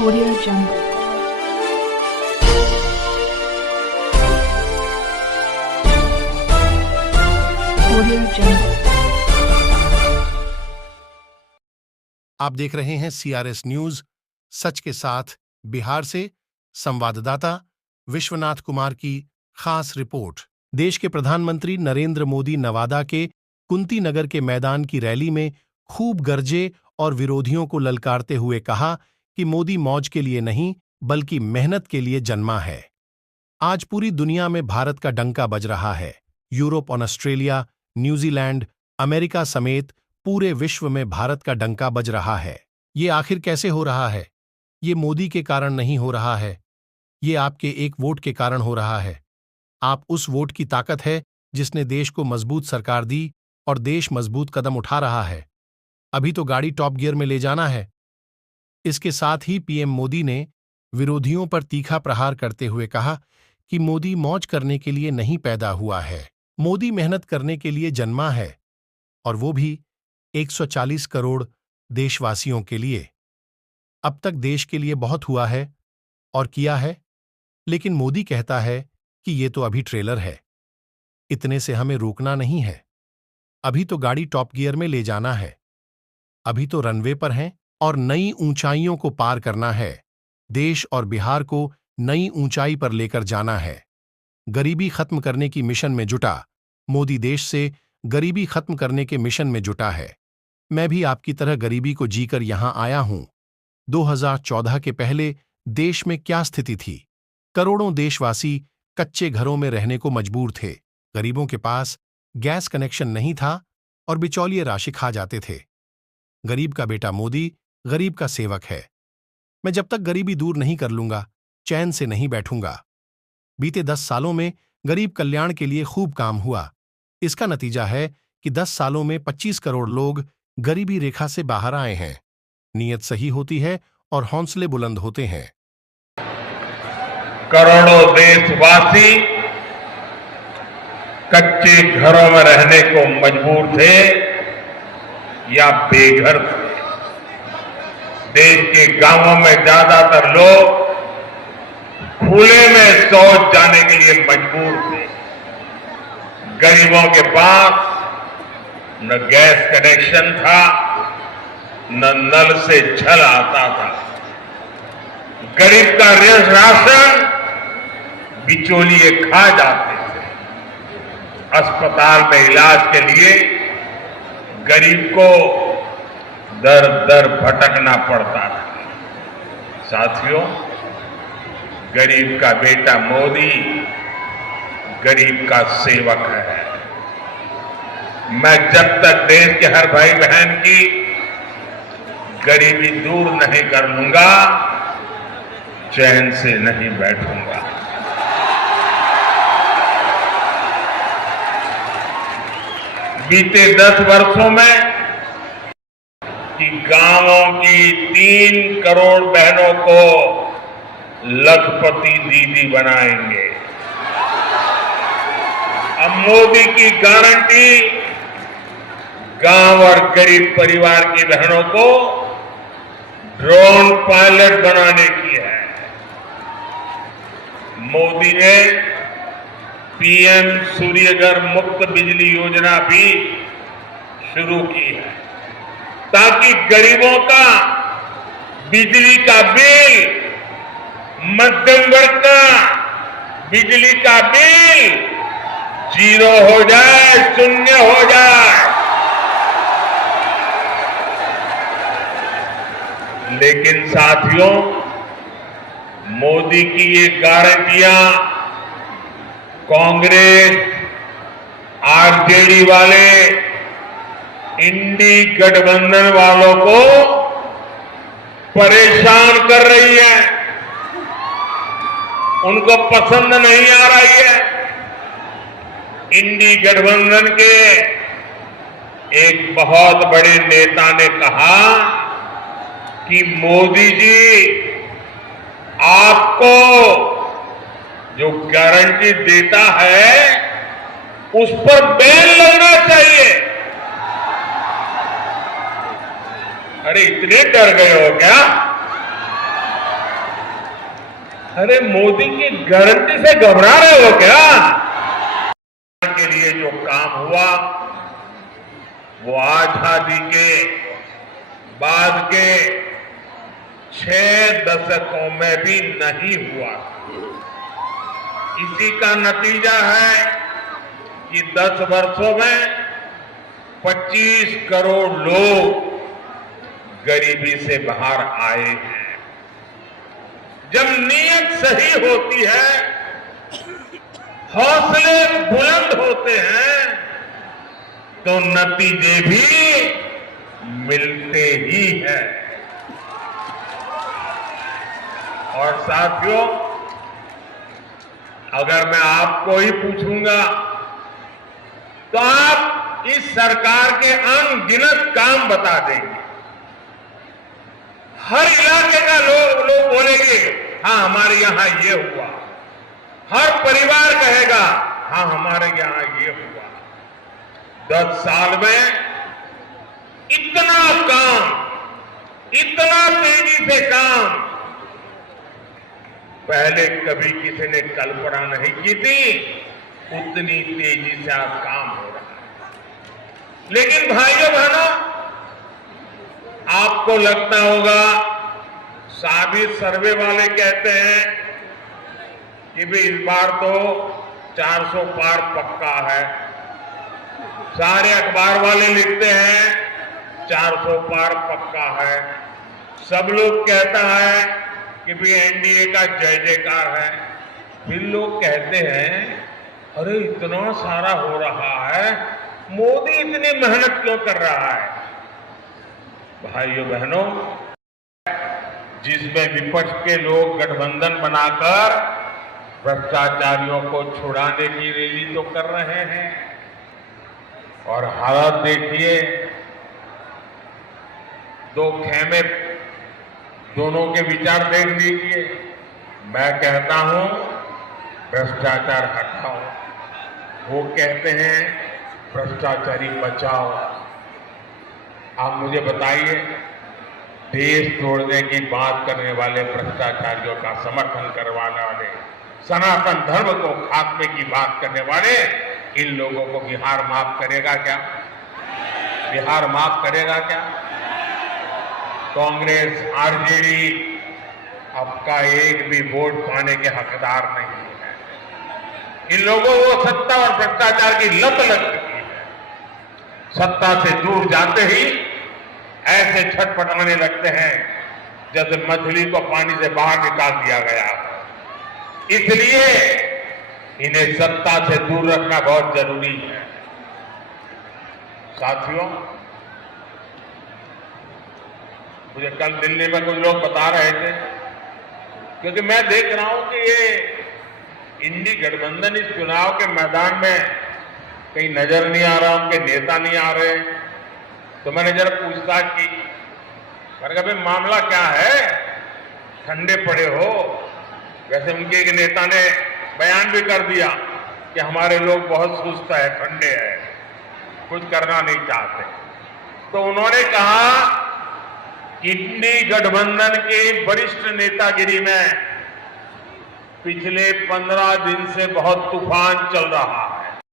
Audio Jungle. Audio Jungle. आप देख रहे हैं CRS न्यूज सच के साथ। बिहार से संवाददाता विश्वनाथ कुमार की खास रिपोर्ट। देश के प्रधानमंत्री नरेंद्र मोदी नवादा के कुंती नगर के मैदान की रैली में खूब गरजे और विरोधियों को ललकारते हुए कहा कि मोदी मौज के लिए नहीं बल्कि मेहनत के लिए जन्मा है। आज पूरी दुनिया में भारत का डंका बज रहा है। यूरोप और ऑस्ट्रेलिया, न्यूजीलैंड, अमेरिका समेत पूरे विश्व में भारत का डंका बज रहा है। ये आखिर कैसे हो रहा है? ये मोदी के कारण नहीं हो रहा है, ये आपके एक वोट के कारण हो रहा है। आप उस वोट की ताकत है जिसने देश को मजबूत सरकार दी और देश मजबूत कदम उठा रहा है। अभी तो गाड़ी टॉप गियर में ले जाना है। इसके साथ ही पीएम मोदी ने विरोधियों पर तीखा प्रहार करते हुए कहा कि मोदी मौज करने के लिए नहीं पैदा हुआ है, मोदी मेहनत करने के लिए जन्मा है, और वो भी 140 करोड़ देशवासियों के लिए। अब तक देश के लिए बहुत हुआ है और किया है, लेकिन मोदी कहता है कि ये तो अभी ट्रेलर है, इतने से हमें रोकना नहीं है। अभी तो गाड़ी टॉप गियर में ले जाना है, अभी तो रनवे पर हैं और नई ऊंचाइयों को पार करना है। देश और बिहार को नई ऊंचाई पर लेकर जाना है। गरीबी खत्म करने की मिशन में जुटा मोदी, देश से गरीबी खत्म करने के मिशन में जुटा है। मैं भी आपकी तरह गरीबी को जीकर यहां आया हूं। 2014 के पहले देश में क्या स्थिति थी? करोड़ों देशवासी कच्चे घरों में रहने को मजबूर थे। गरीबों के पास गैस कनेक्शन नहीं था और बिचौलिए राशि खा जाते थे। गरीब का बेटा मोदी गरीब का सेवक है। मैं जब तक गरीबी दूर नहीं कर लूंगा, चैन से नहीं बैठूंगा। बीते 10 सालों में गरीब कल्याण के लिए खूब काम हुआ। इसका नतीजा है कि 10 सालों में 25 करोड़ लोग गरीबी रेखा से बाहर आए हैं। नीयत सही होती है और हौसले बुलंद होते हैं। करोड़ों देशवासी कच्चे घरों में रहने को मजबूर थे या बेघर थे। देश के गांवों में ज्यादातर लोग खुले में शौच जाने के लिए मजबूर थे। गरीबों के पास न गैस कनेक्शन था, न नल से जल आता था। गरीब का राशन बिचौलिए खा जाते थे। अस्पताल में इलाज के लिए गरीब को दर दर भटकना पड़ता था। साथियों, गरीब का बेटा मोदी गरीब का सेवक है। मैं जब तक देश के हर भाई बहन की गरीबी दूर नहीं कर लूंगा, चैन से नहीं बैठूंगा। बीते 10 वर्षों में कि गांवों की 3 करोड़ बहनों को लखपति दीदी बनाएंगे। अब मोदी की गारंटी गांव और गरीब परिवार की बहनों को ड्रोन पायलट बनाने की है। मोदी ने पीएम सूर्यघर मुफ्त बिजली योजना भी शुरू की है, ताकि गरीबों का बिजली का बिल, मध्यम वर्ग का बिजली का बिल 0 हो जाए, शून्य हो जाए। लेकिन साथियों, मोदी की ये गारंटियां कांग्रेस, आरजेडी वाले, इंडी गठबंधन वालों को परेशान कर रही है, उनको पसंद नहीं आ रही है। इंडी गठबंधन के एक बहुत बड़े नेता ने कहा कि मोदी जी, आपको जो गारंटी देता है उस पर बैन लगना चाहिए। अरे इतने डर गए हो क्या? अरे मोदी की गारंटी से घबरा रहे हो क्या? के लिए जो काम हुआ वो आजादी के बाद के 6 दशकों में भी नहीं हुआ। इसी का नतीजा है कि 10 वर्षों में 25 करोड़ लोग गरीबी से बाहर आए हैं। जब नीयत सही होती है, हौसले बुलंद होते हैं, तो नतीजे भी मिलते ही हैं। और साथियों, अगर मैं आपको ही पूछूंगा तो आप इस सरकार के अनगिनत काम बता देंगे। हर इलाके का लोग बोलेंगे हाँ हमारे यहां ये हुआ। हर परिवार कहेगा हाँ हमारे यहां ये हुआ। 10 साल में इतना काम, इतना तेजी से काम पहले कभी किसी ने कल्पना नहीं की थी। उतनी तेजी से आज काम हो रहा है। लेकिन भाइयों बहनों, आपको लगता होगा साबित सर्वे वाले कहते हैं कि भी इस बार तो 400 पार पक्का है। सारे अखबार वाले लिखते हैं 400 पार पक्का है। सब लोग कहता है कि भी एनडीए का जय जयकार है। फिर लोग कहते हैं अरे इतना सारा हो रहा है, मोदी इतनी मेहनत क्यों कर रहा है? भाइयों बहनों, जिसमें विपक्ष के लोग गठबंधन बनाकर भ्रष्टाचारियों को छुड़ाने की रैली तो कर रहे हैं, और हालत देखिए, 2 खेमे, दोनों के विचार देख लीजिए। मैं कहता हूं भ्रष्टाचार हटाओ, वो कहते हैं भ्रष्टाचारी बचाओ। आप मुझे बताइए, देश तोड़ने की बात करने वाले भ्रष्टाचारियों का समर्थन करवाने वाले, सनातन धर्म को खात्मे की बात करने वाले, इन लोगों को बिहार माफ करेगा क्या? बिहार माफ करेगा क्या? कांग्रेस, आरजेडी आपका एक भी वोट पाने के हकदार नहीं है। इन लोगों को सत्ता और भ्रष्टाचार की लत लग चुकी है। सत्ता से दूर जाते ही ऐसे छटपटाने लगते हैं जैसे मछली को पानी से बाहर निकाल दिया गया। इसलिए इन्हें सत्ता से दूर रखना बहुत जरूरी है। साथियों, मुझे कल दिल्ली में कुछ लोग बता रहे थे, क्योंकि मैं देख रहा हूं कि ये इंडी गठबंधन इस चुनाव के मैदान में कहीं नजर नहीं आ रहा, उनके नेता नहीं आ रहे। तो मैंने जरा पूछताछ की, मैंने कहा भाई मामला क्या है, ठंडे पड़े हो? वैसे उनके एक नेता ने बयान भी कर दिया कि हमारे लोग बहुत सुस्त है, ठंडे हैं, कुछ करना नहीं चाहते। तो उन्होंने कहा कि इंडी गठबंधन के वरिष्ठ नेतागिरी में पिछले 15 दिन से बहुत तूफान चल रहा है।